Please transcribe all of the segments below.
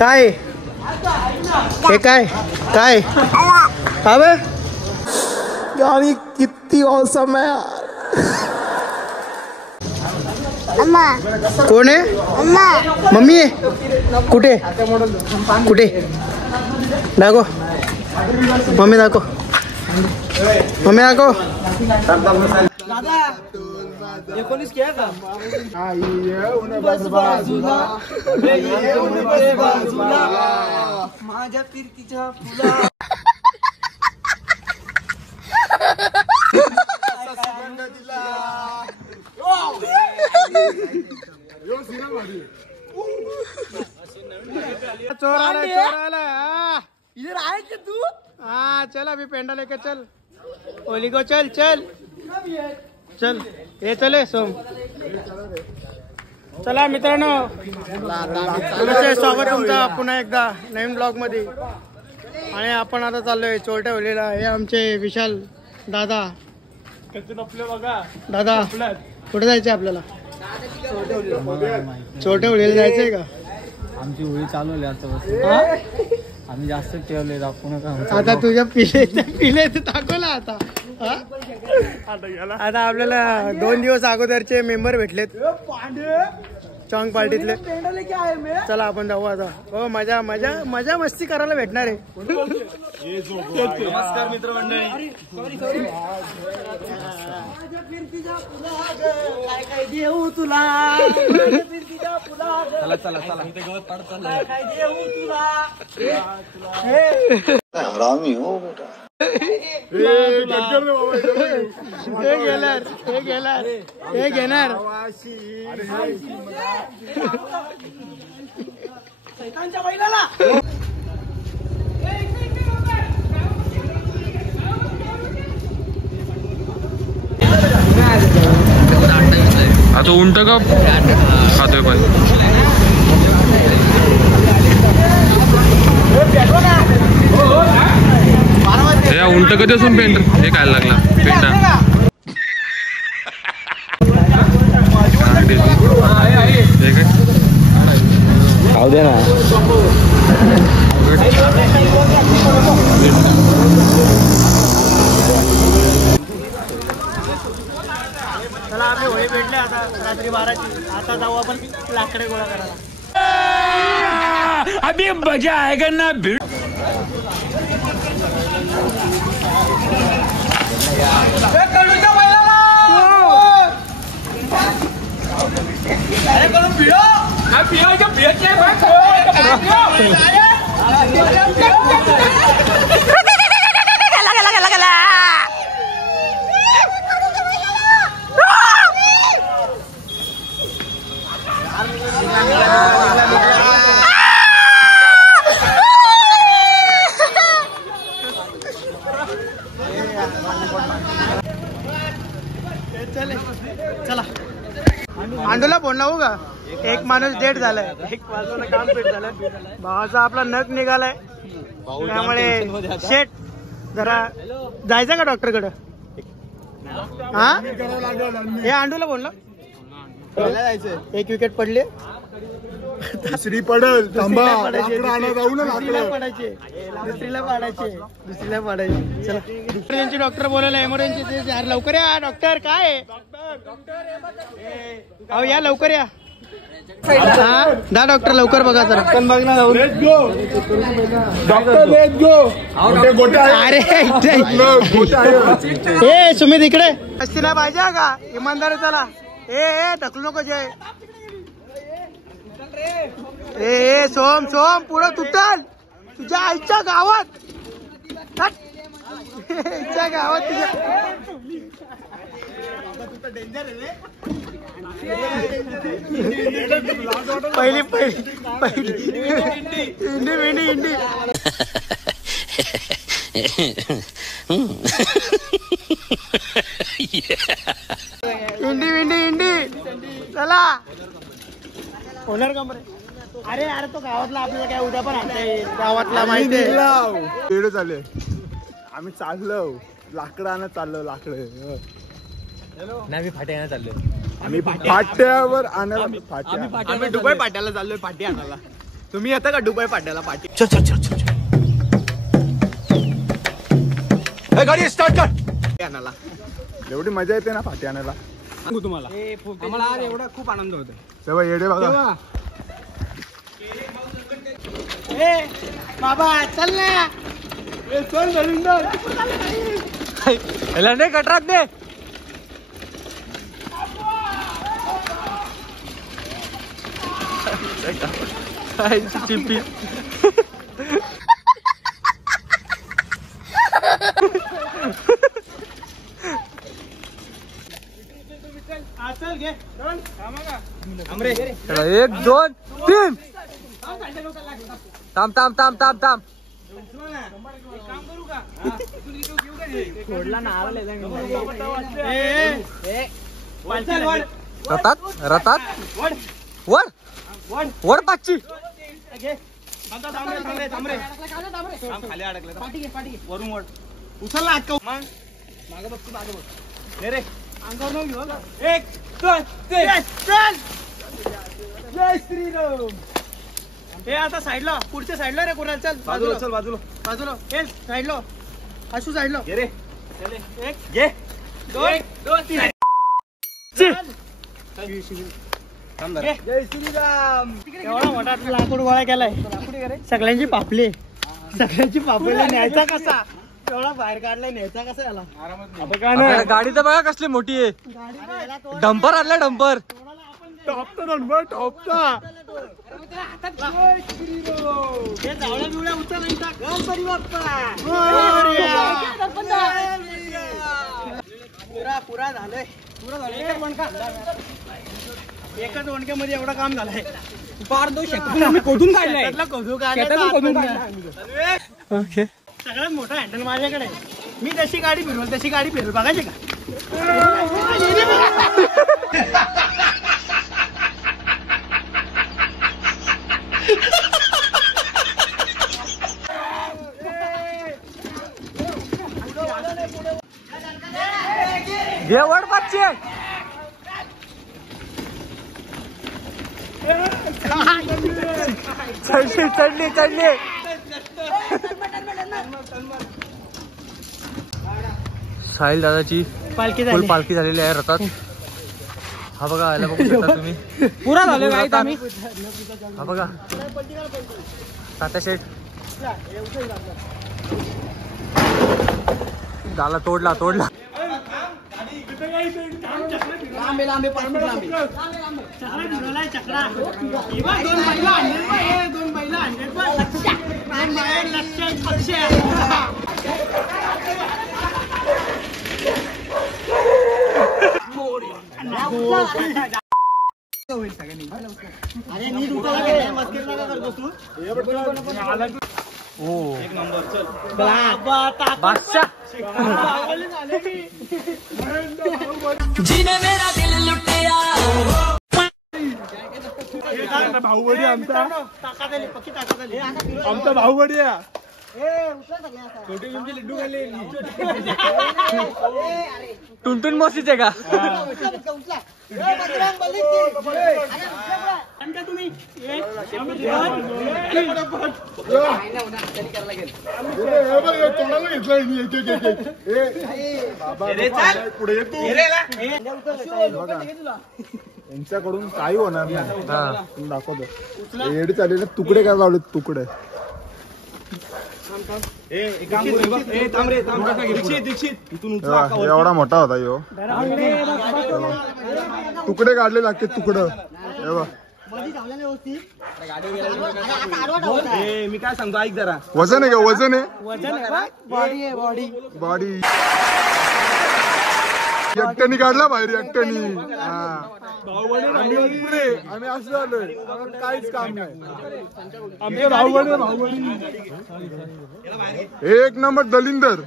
काय हे काय काय अबे यार ये किती औसम है यार. कोण आहे? मम्मी आहे. कुठे कुठे दाखव. मम्मी दाखव. मम्मी दाखव. एकोणीस क्या का माझ्या फिरतीच्या फुला चोर आला. इधर आए क्या तू? हाँ चल अभी पेंडा लेके चल. ओली को चल चल चल. हे चले सोम. चला मित्रांनो स्वागत तुमचा पुन्हा एकदा नवीन ब्लॉग मध्ये. आणि आपण आता चाललोय चोरट्या होलीला. हे आमचे विशाल दादा. दादा कुठे जायचंय आपल्याला? चोरट्या होलीला जायचंय का? आमची होळी चालवली आम्ही जास्त ठेवले दाखवू नका. आता तुझ्या पिले दाखवला आता. आता आपल्याला 2 दिवस अगोदरचे मेंबर भेटलेत चॉंग पार्टीतले. चला आपण जाऊ आता. हो मजा मजा मजा मस्ती करायला भेटणार आहे. नमस्कार मित्र मंडळी. काय देऊ तुला चला चला चला काय देऊ तुला हरामी हो बेटा. हे घेणार सैतानच्या बैलाला. आता उंट का खातोय पण या उंट कधी असून पेंट हे काय लागला पेंटा. खाऊ दे ना. चला आपले होळी भेटले आता रात्री 12ची. आता जाऊ आपण लाकडे गोळा करायला. अभी मजा आएगा ना भीड़. चला आंडूला फोन लावू का? एक माणूस डेट झालाय. एक माणसाला काम पेट झालंय. भावाचा आपला नख निघालाय. त्यामुळे शेट जरा जायचं का डॉक्टर कडे? हा हे आंडूला फोन लाव. एक विकेट पडली. दुसरी पडल. दुसरीला पाडायचे. चला इमर्जन्सी डॉक्टर बोलायला. इमर्जन्सी यार लवकर या. डॉक्टर काय अहो या लवकर या. हा दा डॉक्टर लवकर बघा जरा. बघ ना अरे हे सुमित इकडे असतीला पाहिजे का? इमानदार चला. ए ढकलू नको जय. ए सोम सोम पुढं तुटल तुझ्या आईच्या गावात. आईच्या गावात तुझ्या पहिली पहिली पहिली इंडी भेंडी इंडी. इंडी भेंडी इंडी. चला होणार का बरं? अरे अरे तो गावातला आपल्याला काय उद्या पण आणता येईल. गावातला माहिती आहे. चालले आम्ही चाललो लाकडं आणत चाललो. लाकडं नाही फाट्या चाललोय. आम्ही फाट्यावर आणायला. आम्ही दुबई फाट्याला चाललोय. फाटी आणायला तुम्ही येता का दुबई पाट्याला पाठी? चल चल चल चल गाडी स्टार्ट कर. आणायला एवढी मजा येते ना पाठी आणायला. सांगू तुम्हाला आम्हाला आज एवढा खूप आनंद होतो. तेव्हा येडे बघा. ए बाबा चल ना. चल दलिंदर. याला नाही कटराक दे. चिप्पी चल घे. 1 2 3 थांब थांब थांब थांब थांब. सोडला ना आला रतात रतात वर वर पाचची. खाली अडकले वरून वर उचलला अटका. मग मागे बघ तू मागे बघ. रे अंगावर न घेऊ. 1 2 3 चल. जय श्रीराम. हे आता साईडला पुढच्या साईडला रे कोणाला. चल बाजूला चल बाजूला बाजूला. हे साईडला अशू साईडला घे रे. चल 1 घे 2 3 जय श्रीराम. एवढा मोठा लाकूड गोळा केलाय. सगळ्यांची पापली सगळ्यांची पापडी न्यायचा कसा. एवढा बाहेर काढलाय न्यायचा कसा याला. आपल्याला गाडी तर बघा कसली मोठी आहे. डंपर आणला डंपर. टॉपचा नंबर टॉपचा. हे जावळ्या बिवळ्या उचल गणपती बाप्पा. पुरा झालंय. एकच वणक्यामध्ये एवढं काम झालंय. पार 2 शेतातून कोठून काढलाय. ओके सगळ्यात मोठा हँडल माझ्याकडे. मी जशी गाडी फिरवल तशी गाडी फिरवल. बघायची का. घे वर पाचची. चढली चढली चढली. साहिल दादाची पालखी फुल पालखी झालेली आहे रथात. हा बघा याला बघू शकता तुम्ही. पुरा झाले माहित आम्ही. हा बघा तात्या शेठ झाला. तोडला तोडला. अरे नीट उचला गेले मस्कर नका करतो तू. ओ एक नंबर. चल बादशाह. भाऊबडी आमचा. ताकद आली पक्की ताकद आली. आमचा भाऊबडी आहे. टुनटुन मोसीचे का. तुम्ही यांच्याकडून काही होणार नाही. दाखवतो एड चालेल. तुकडे काय लावले तुकडे. एवढा मोठा होता यो. तुकडे काढले लागते तुकडं. मी काय सांगतो ऐक जरा. वजन आहे का. वजन आहे. बॉडी आहे बॉडी. बॉडी एकट्यानी काढला बाहेर एकट्यानी. आम्ही असं झालोय. काहीच काम नाही. आमचे भाऊबडी एक नंबर दलिंदर.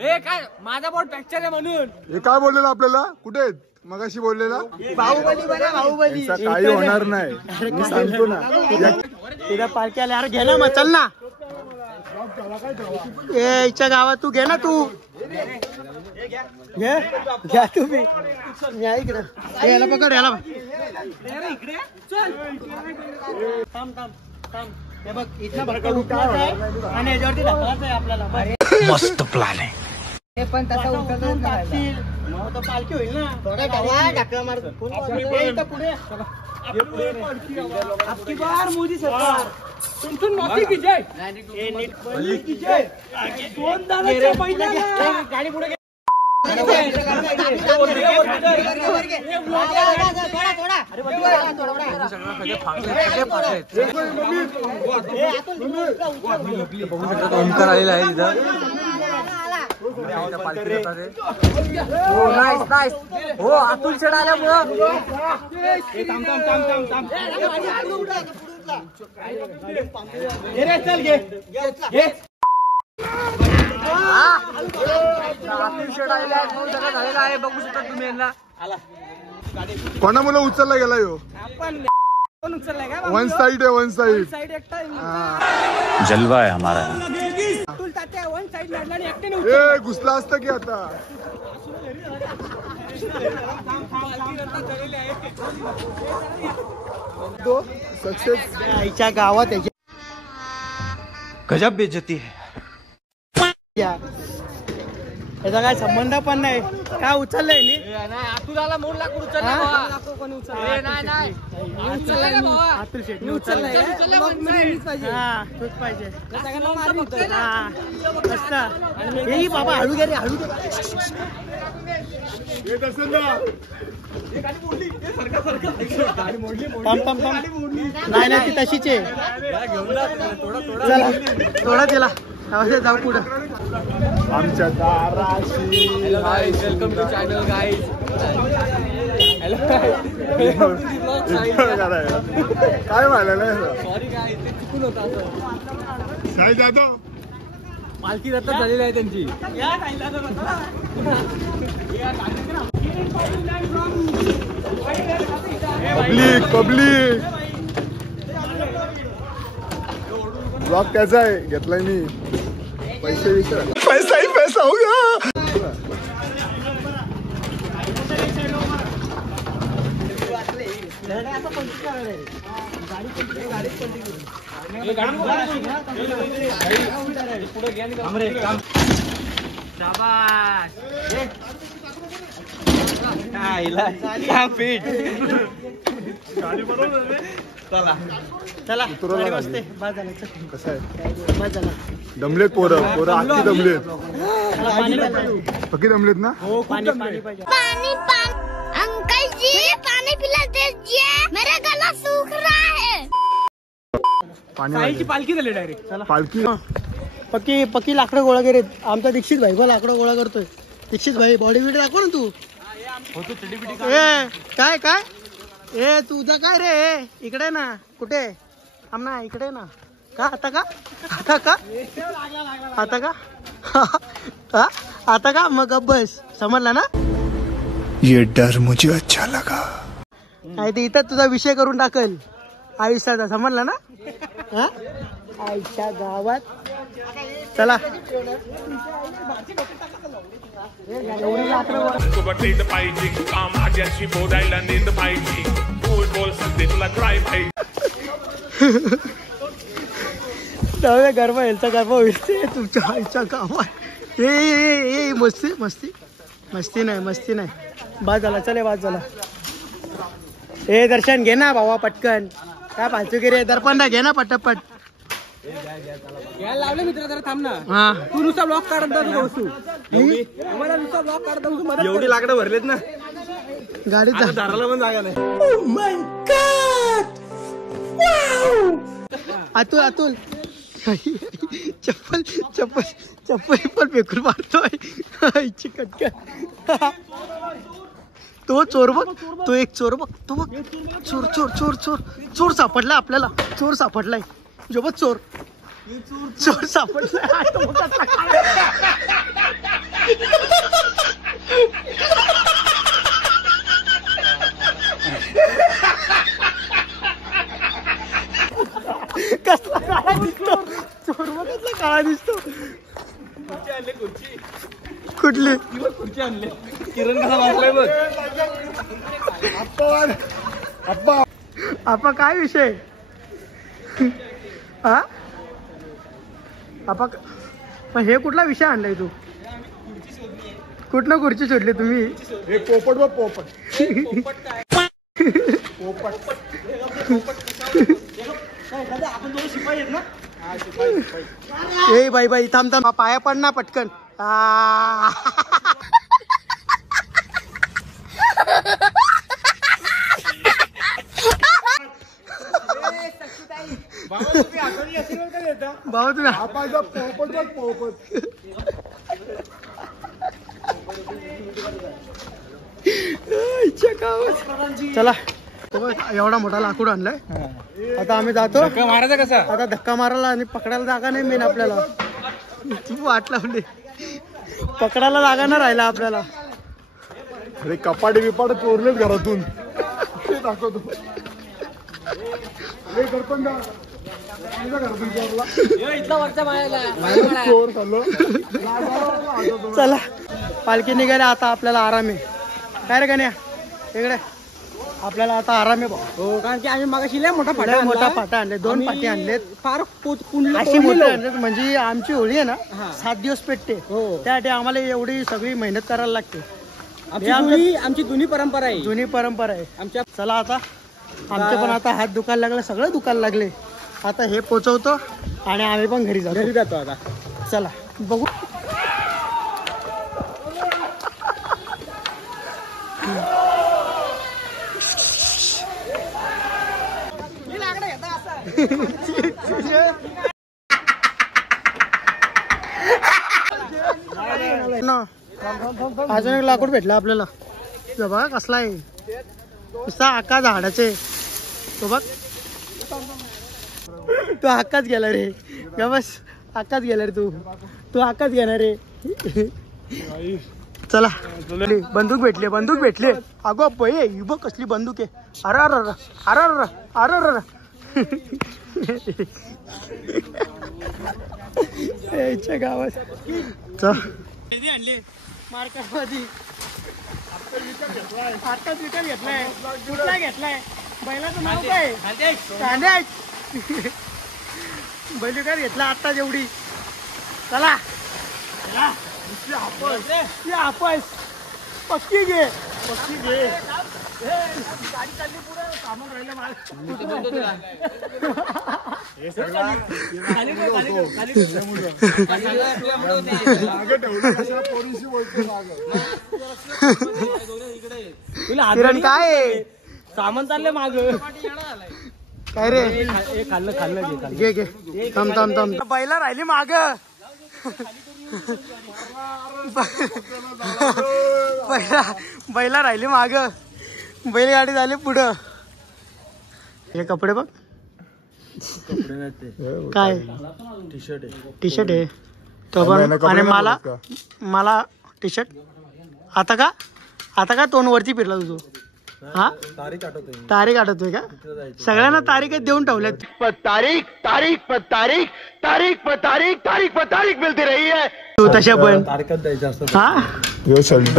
काय माझा बोट फ्रॅक्चर आहे म्हणून. हे काय बोललेलं आपल्याला. कुठे आहेत मगाशी बोललेला. बाहुबली बघा बाहुबली. काही होणार नाही. मी सांगतो ना. तुझ्या पालखी आल्या. अरे घे ना मग चल ना. इच्छा गावात तू घे ना. तू घ्या तुम्ही. याला पकड याला. थांब थांब हे बघ इथं फक्त उठवायचं आहे आणि याच्यावरती ढकलायचं आहे आपल्याला. मस्त प्लॅन आहे. हे पण तसा उठवतो मग तो पालखी होईल ना. थोडा ढकला मार पुढे. आपकी बार मोदी सरकार तुमतून मोदी की जय. मोदी की जय. दोन दानाच्या महिन्याला गाडी पुढे ओमकार आलेला आहे तिथं. हो अतुल शेड आल्यामुळं चल घे झालेला आहे. बघू शकता तुम्ही यांना. कोणा मुलं उचलला गेला यो. आपण उचललाय का वन साइड आहे, वन साइड. साइड एकटा जलवा आहे हमारा. अतुल तात्या वन साइड लढला आणि एकट्याने ए घुसला असतं की आता. तो सक्सेस आईच्या गावात याची गजब बेइज्जती है. याचा काय संबंध पण नाही. काय उचललंय नी तुला मूड लाकूड कोणी अतुल शेट उचललंय. हा तूच पाहिजे. हे बाबा हळू घे रे हळू घे. नाही नाही ती तशीच आहे. चला थोडा तिला जाऊ पुढं. आमच्या दाराशी. Welcome to channel guys. काय म्हणाला सॉरी गाईज, ते चुकून होतं असं. काय जातो. पालखी रद्द झालेली आहे त्यांची. पब्लिक पब्लिक ब्लॉग त्याचा आहे, घेतलाय मी. पैसे विचार. पैसा ही पैसा होगा. चला गाडी बसते. बाद झालं चल. कसं आहे. बाद झालं. दमलेत पोरं पोरं आखी दमलेत. चला, पाणी पाहिजे. पक्की दमलेत ना. हो पाणी पाणी पाहिजे. पानी अंकल जी पानी पिला दीजिए, मेरा गला सूख रहा है. पाणी साईची पालखी झाली डायरेक्ट. चला पालखी. पक्की पक्की लाकडं गोळा करेत. आमचा दीक्षित भाई पण लाकडं गोळा करतोय. दीक्षित भाई बॉडी बिल्डर दाखव ना तू. ए काय काय ए तुझं काय रे. इकडे ना कुठे आमना इकडे ना. का आता का आता का आता का हा आता का मग अब बस समजला ना. ये डर मुझे अच्छा लगा. नाही ते इथं तुझा विषय करून टाकल आयुष्याचा. समजला ना. हा आईच्या गावात. चला सोबत पाहिजे काम आज्याशी बोलायला नेंद पाहिजे. बोल सध्या तुला ट्राय पाहिजे. गर्भ यांचा गर्भ होईल तुमच्या आईच्या गावात. ए मस्ती मस्ती मस्ती नाही मस्ती नाही. बाद झाला चले बाद झाला. हे दर्शन घे ना भावा पटकन. काय फालतूगिरी आहे. दर्पण घे ना पटपट. लावले मित्र जरा थांब ना. हा तू नुसता ब्लॉक काढत बसू. मला नुसता ब्लॉक काढत बसू. एवढी लाकडं भरलेत ना गाडीत दाराला पण जागा नाही. अतुल अतुल चप्पल चप्पल चप्पल पण फेकून मारतोय. कटकन तो चोर बघ. तो एक चोर बघ. तो बघ चोर चोर चोर चोर चोर सापडला आपल्याला. चोर सापडलाय. जो बघ चोर चोर सापडलाय. कसला काळा दिसतो. चोर बघ कसला काळा दिसतो. कुठली खुर्ची आणले. किरण कसा वाचलाय बघ. अप्पा आपा काय विषय. हा आपण पण हे कुठला विषय आणलाय तू कुठनं खुर्ची शोधली तुम्ही एक पोपट बघ पोपट ए बाई बाई थांब थांब पाया पड ना पटकन भाऊ तुम्ही पोपट बघ पोपट चला एवढा मोठा लाकूड आणलाय आता आम्ही जातो मारायचा कसा आता धक्का मारायला आणि पकडायला जागा नाही मेन आपल्याला वाट लावली पकडायला जागा नाही राहिला आपल्याला अरे कपाटे बिपाट चोरलेच घरातून दाखवतो चोर चाललो चला पालखी निघाली आता आपल्याला आराम आहे काय रे गण्या इकडे आपल्याला आता आराम आहे हो कारण की आम्ही मागाशी लय मोठा फाटा मोठा पाटा आणले 2 पाटे आणलेत फार अशी मोठी आणलेत म्हणजे आमची होळी आहे ना 7 दिवस पेटते त्यासाठी आम्हाला एवढी सगळी मेहनत करायला लागते आमची जुनी परंपरा आहे आमच्या चला आता आमचे पण आता हात दुखायला लागले सगळं दुखायला लागले आता हे पोचवतो आणि आम्ही पण घरी जातो आता चला बघू अजून एक लाकूड भेटला आपल्याला बघा कसला आहे नुसता आका झाडाचे तो बघ तू आकाच गेला रे ग बस आकाच गेला रे तू आकाच घेणार रे चला बंदूक भेटले अगो पै बघ कसली बंदूक आहे अरे गावात आणले मार्केटमध्ये आताच विकत घेतलाय कुठला घेतलाय बैलाचं नाव काय बैल विकत घेतला आत्ताच एवढी चला आपस पक्की घे गाडी चालली पुढे सामान राहिलं किरण काय सामान चाललंय माग काय रे खाल्लं घे थांब बैला राहिली माग बैला राहिली माग बैलगाडी झाली पुढं हे कपडे बघ काय टी शर्ट आहे तो पण आणि मला टी शर्ट आता का तोंड वरती फिरला तुझं हा तारीख आठवतोय का सगळ्यांना तारीखच देऊन ठेवल्यात तारीख मिळते रही आहे तू तशा पण हा शर्ट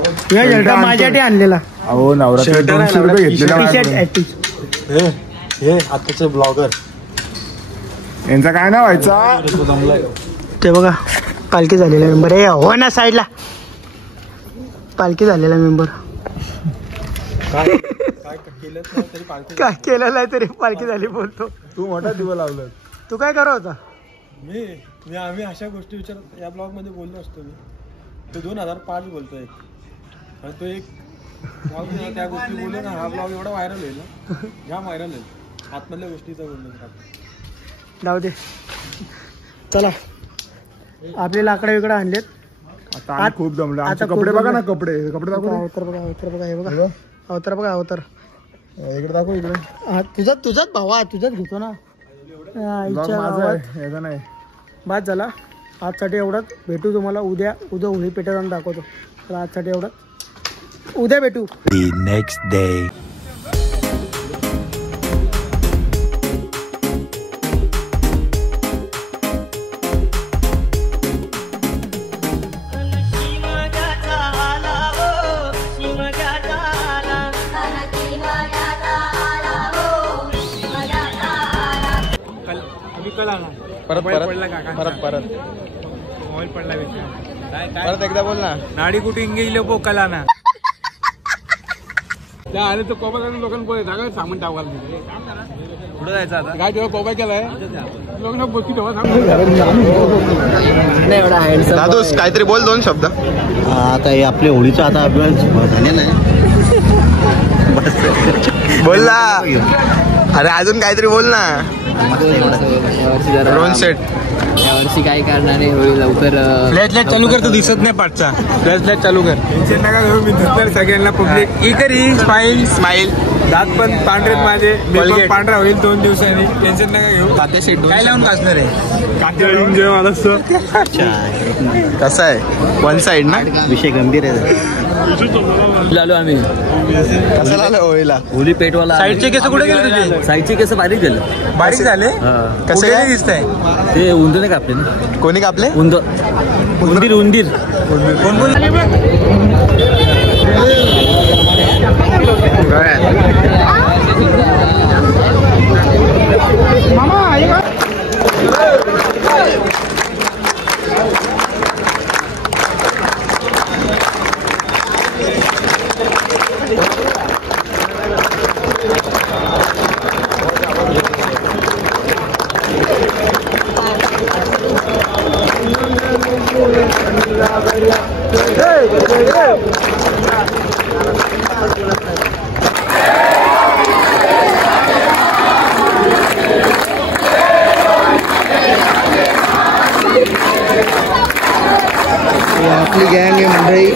माझ्यासाठी आणलेला अहो नवरात्र 200 रुपये घेतलेला हे आताचे ब्लॉगर यांचा काय नाव व्हायचा ते बघा पालखी झालेला मेंबर आहे हो ना साईडला पालखी झालेला मेंबर काय केलेलं आहे तरी पालखी झाली बोलतो तू मोठा दिवा लावलं तू काय करत होता आम्ही अशा गोष्टी विचारत या ब्लॉग मध्ये बोललो असतो मी तो 2005 बोलतोय आणि तो एक ब्लॉग त्या गोष्टी बोललो ना हा ब्लॉग एवढा व्हायरल होईल ना जाम व्हायरल होईल आतमधल्या गोष्टीचा बोललो जाऊ दे चला आपले लाकडं इकडे आणलेत आता खूप जमलं आमचे कपडे बघा ना कपडे दाखव अवतर बघा हे बघा अवतर इकडे दाखव इकडे तुझाच भावा तुझाच घेतो ना नाही बाद झाला आजसाठी एवढंच भेटू तुम्हाला उद्या होळी पेटा जाऊन दाखवतो तर आजसाठी एवढं उद्या भेटू नेक्स्ट डे परत एकदा बोल ना. नाडी कुठे इंगेज लोक कला ना त्या आले तर कोबा करून लोकांना जागा सामान टाकायला पुढे जायचं आता. काय तेव्हा कोबा केलाय लोकांना गोष्टी तेव्हा दादूस काहीतरी बोल 2 शब्द. आता हे आपले होळीचा आता अभ्यास झालेला आहे. बोल ना. अरे अजून काहीतरी बोल ना. ड्रोन सेट यावर्षी काय करणार आहे होळी लवकर. फ्लॅश चालू कर. तो दिसत नाही पाठचा. फ्लॅश चालू कर. टेन्शन नका घेऊ. मी दिसणार सगळ्यांना पब्लिक इकरी स्माईल दात पण पांढरेत माझे. मी पण पांढरा होईल 2 दिवसांनी. टेन्शन नका घेऊ. काय लावून घासणार आहे. कसं आहे 1 साइड ना. विषय गंभीर आहे. आलो आम्ही. कसं झालं होळीला. होळी पेटवाला. साईडचे केस कुठे गेले तुझे. साईडचे केस बारीक झाले. बारीक झाले. कसं काय दिसतंय. ते उंदीर नाही कापले ना. कोणी कापले. उंदीर कोण कोण आपली गँग आहे मंडळी.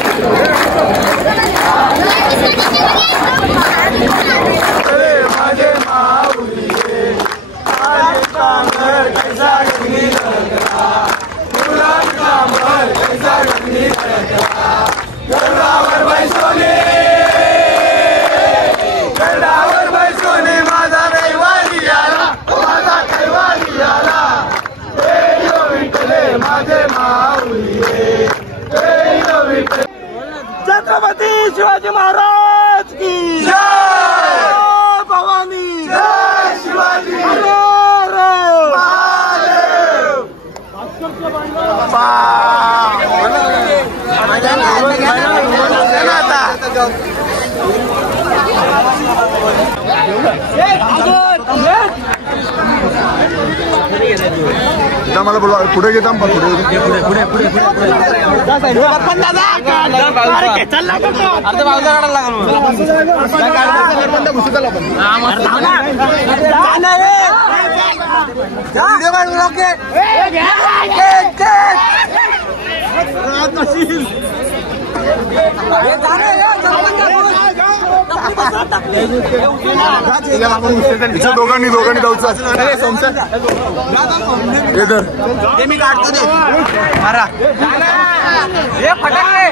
छत्रपती शिवाजी महाराज की जय. भवानी जय. शिवाजी मला बोला पुढे घेता पुढे दोघांनी जाऊचं. मी काढतो ते मारा. हे फटाके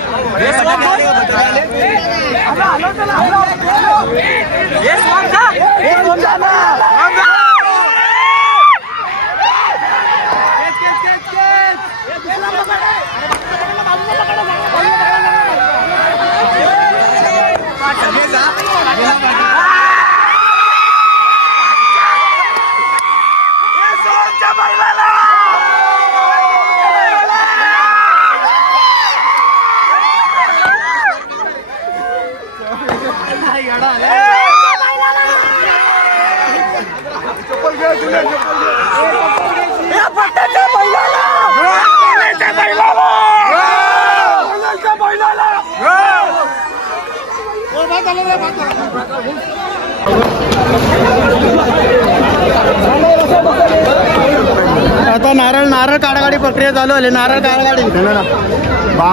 आता नारळ काढागाडी प्रक्रिया चालू आहे. नारळ काढागाडी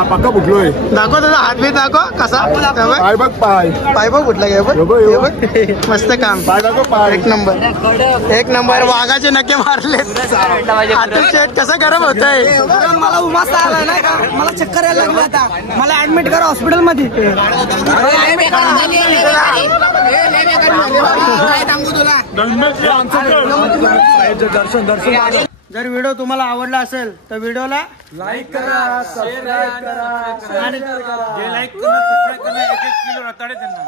पक्का फुटलोय. दाखव त्याचा हात बीत दाखव कसा. पाय बघ पाय बघ कुठला घ्या बघ. मस्त काम. एक नंबर वाघाचे नक्के मारले. अतुल शेठ कसं गरम होत आहे. मला उमास आला नाही का. मला चक्कर यायला लागली. आता मला ऍडमिट करा हॉस्पिटल मध्ये. जर व्हिडिओ तुम्हाला आवडला असेल तर व्हिडिओला लाईक करा, सबस्क्राईब करा. जे लाईक करा, सबस्क्राईब करा. 1-1 किलो रताळे त्यांना.